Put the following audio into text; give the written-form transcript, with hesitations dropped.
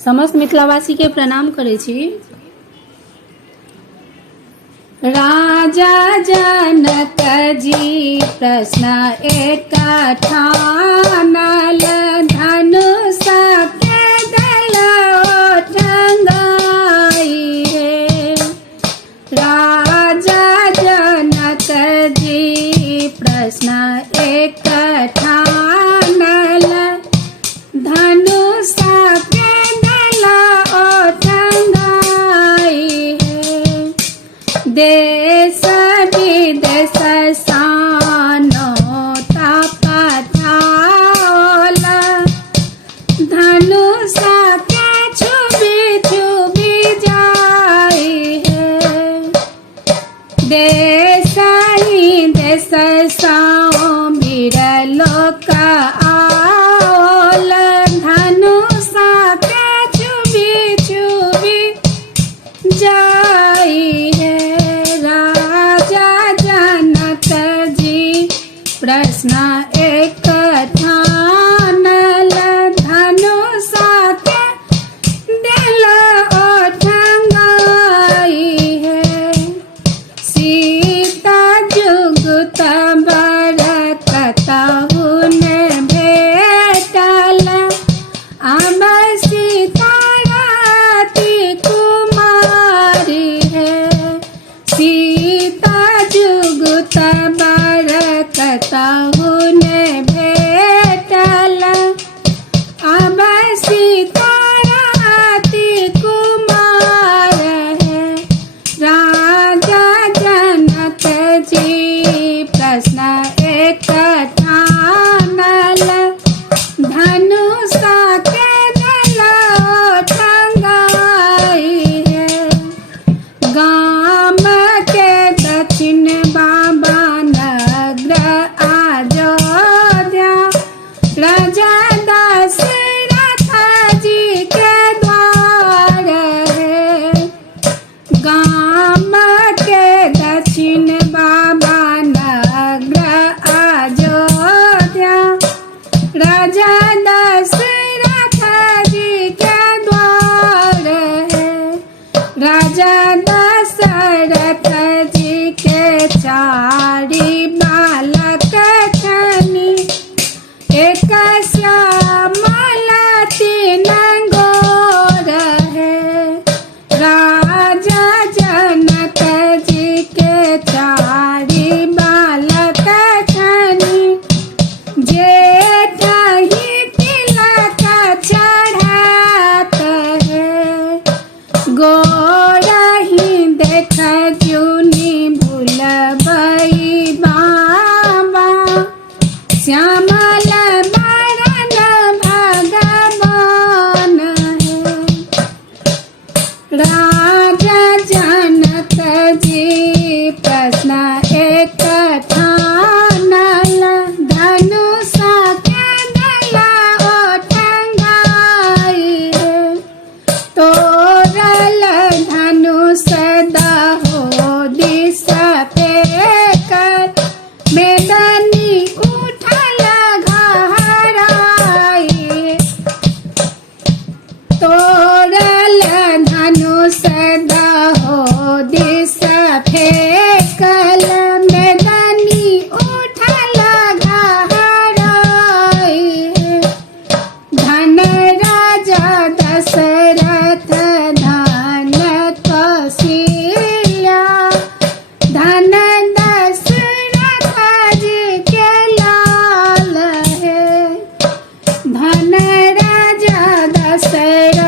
समस्त मिथिलावासी के प्रणाम करे छी। राजा जनक जी प्रश्न एक ठानल, धनुष के दल ओठंगाई रे। राजा जनक जी प्रश्न एक ठानल, धनुष के दल ओठंगाई है। देश विदेश सानो तपथाल, धनुष के छुबी छुबी जाई है। देश ही देश साओ वीर लोक आओल, धनुष के छुबी छुबी जाई है। राजा जनक जी प्रश्न एक ठानल, धनुष के दल ओठंगाई है। सीता जुगत बरकत हुने भेटल, अब सीता राति कुमारी है। सीता जुगत बरकत हुने भेटल, अब सीता राति कुमार है। राजा जनक जी प्रश्न एक ठानल, धनुष के दल ओठंगाई है। गाम के दक्षिण बाबा नगर अयोध्या, राजा दशरथ जी के द्वार है। गाम के दक्षिण बाबा नगर अयोध्या, राजा दशरथ जी के द्वार है। राजा दशरथ जी के चारि बालक छनि, एक श्यामल तीन गोर है। राजा जनक जी के चारि बालक छनि, जेठ ही तिलक चढ़ात है। गोरही देख जुनी भूलबई बाबा, श्यामल बरन भगवान है। राजा जनक जी प्रश्न एक ठानल, धनुष के दल ओठंगाई है। तोरल धनुष दहो दिस फेंकर, बेदनी उठल घहराई। तोरल धनुष दहो दिस फेंकल, बेदनी उठल घहराई। धन राजा दशरथ धन कौशल्या, धन दशरथ जी के लाल है। धन राजा दशरथ